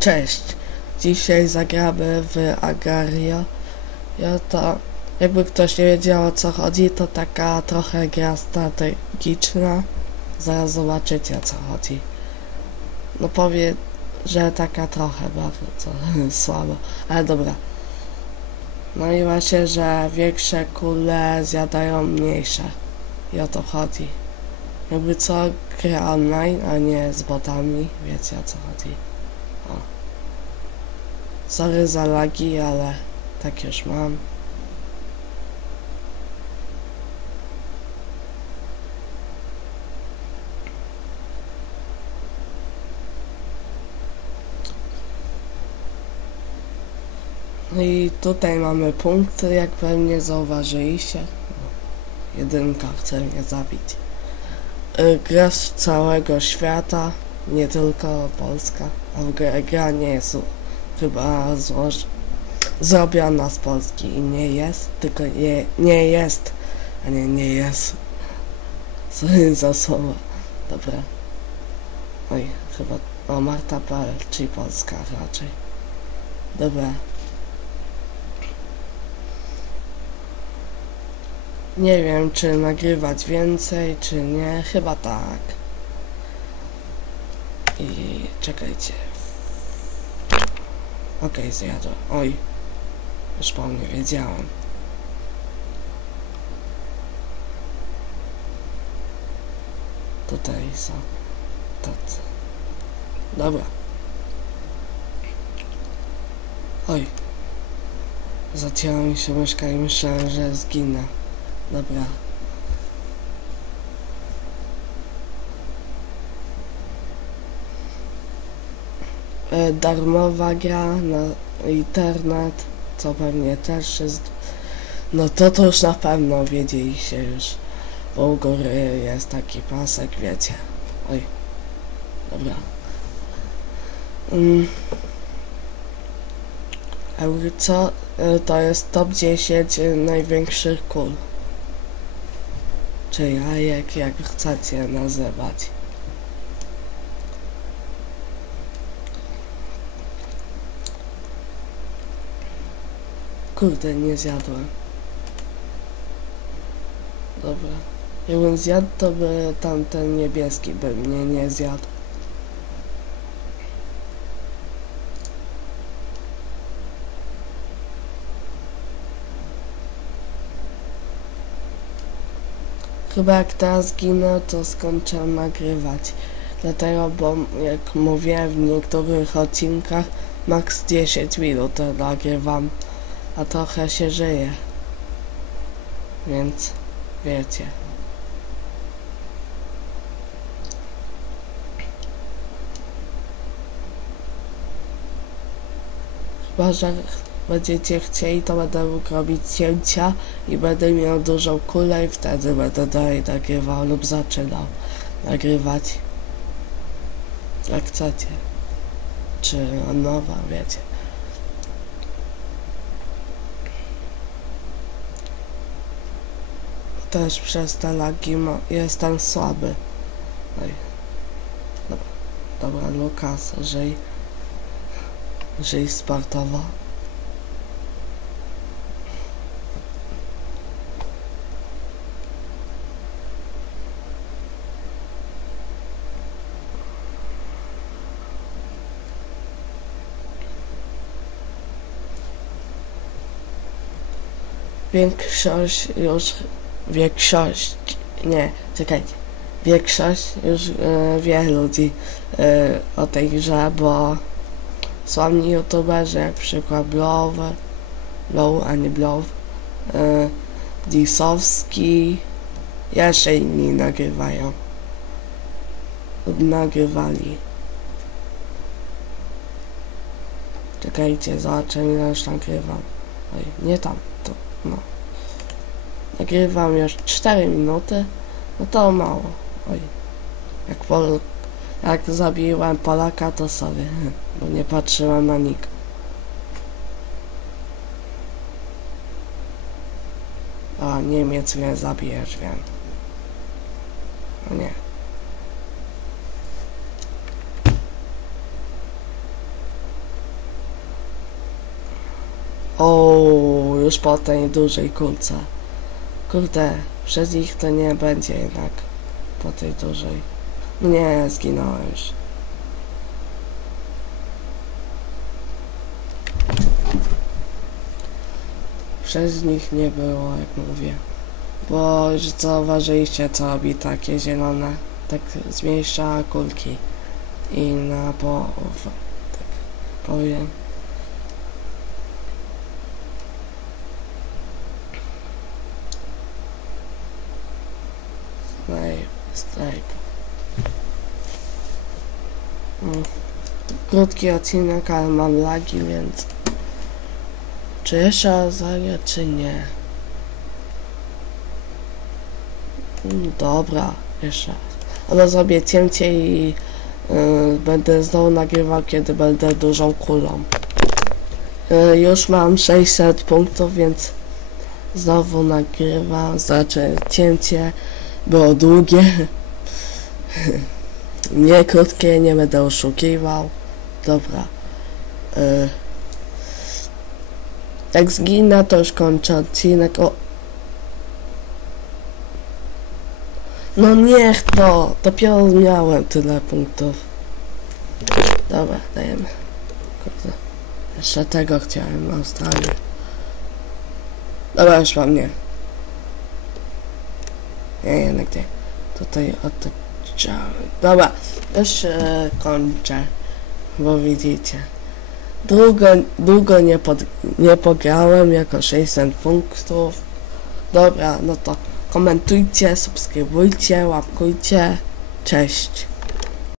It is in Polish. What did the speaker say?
Cześć! Dzisiaj zagramy w Agario. Ja to, jakby ktoś nie wiedział o co chodzi, to taka trochę gra strategiczna. Zaraz zobaczycie o co chodzi. No powiem, że taka trochę bardzo słabo, ale dobra. No i właśnie, że większe kule zjadają mniejsze. I o to chodzi. Jakby co, gra online, a nie z botami. Wiecie o co chodzi. Sorry za lagi, ale tak już mam. No i tutaj mamy punkty, jak pewnie zauważyliście. Jedynka chce mnie zabić. Gra z całego świata, nie tylko Polska. A w gra, gra nie jest chyba złoż... zrobiona z Polski i nie jest, tylko nie, nie jest, a nie nie jest. Sorry za słowa. Dobra. Oj, chyba... O, Marta Parel, czyli Polska raczej. Dobra. Nie wiem, czy nagrywać więcej, czy nie. Chyba tak. I czekajcie. Okej, zjadłem. Oj. Już po mnie wiedziałem. Tutaj są tacy. Dobra. Oj. Zacięła mi się myszka i myślałem, że zginę. Dobra. E, darmowa gra na internet, co pewnie też jest. No to to już na pewno wiedzieliście już. Bo u góry jest taki pasek, wiecie. Oj. Dobra. Mm. Co? E, To jest top 10 największych kul. Czy jajek, jak chcecie nazywać. Kurde, nie zjadłem. Dobra. Jakbym zjadł, to by tamten niebieski by mnie nie zjadł. Chyba jak teraz ginę, to skończę nagrywać. Dlatego, bo jak mówiłem w niektórych odcinkach, max 10 minut nagrywam, a trochę się żyje. Więc wiecie. Chyba, że będziecie chcieli, to będę mógł robić cięcia i będę miał dużą kulę i wtedy będę dalej nagrywał lub zaczynał nagrywać. Chcecie. Czy nowa, wiecie. Też przez te lagi mo- jestem słaby. Dobra, dobra Lukas, żyj. Żyj sportowo. Większość już, większość, nie, czekajcie, większość już e, wie ludzi e, o tej grze, bo sławni youtuberzy, jak przykład Blow, Blow, a nie Blow, e, Disowski, jeszcze inni nagrywają, nagrywali. Czekajcie, zobaczę ile już nagrywam. Oj, nie tam, no. Nagrywam już 4 minuty, no to mało. Oj, jak, Pol jak zabiłem Polaka, to sobie, bo nie patrzyłem na nick. A, Niemiec mnie zabijesz, wiem. O nie. O, już po tej dużej kulce. Kurde, przez nich to nie będzie jednak po tej dużej. Nie, zginąłem już. Przez nich nie było, jak mówię. Bo już zauważyliście, co robi takie zielone. Tak zmniejsza kulki. I na połowę. Tak powiem. Snape, Snape. Mm. Krótki odcinek, ale mam lagi, więc... Czy jeszcze raz zagrać, czy nie? Mm, Dobra, jeszcze raz. Ale zrobię cięcie i y, będę znowu nagrywał, kiedy będę dużą kulą. Y, już mam 600 punktów, więc znowu nagrywam, znaczy cięcie było długie. nie krótkie, nie będę oszukiwał. Dobra. Y, jak zginę, to już kończę odcinek. O. No niech to! Dopiero miałem tyle punktów. Dobra, dajemy. Kurde. Jeszcze tego chciałem, Australię. Dobra, już mam nie. Nie, jednak nie. Tutaj otoczałem. Dobra, już e, kończę. Bo widzicie. Długo, długo nie, pod, nie pograłem, jako 600 punktów. Dobra, no to komentujcie, subskrybujcie, łapkujcie. Cześć.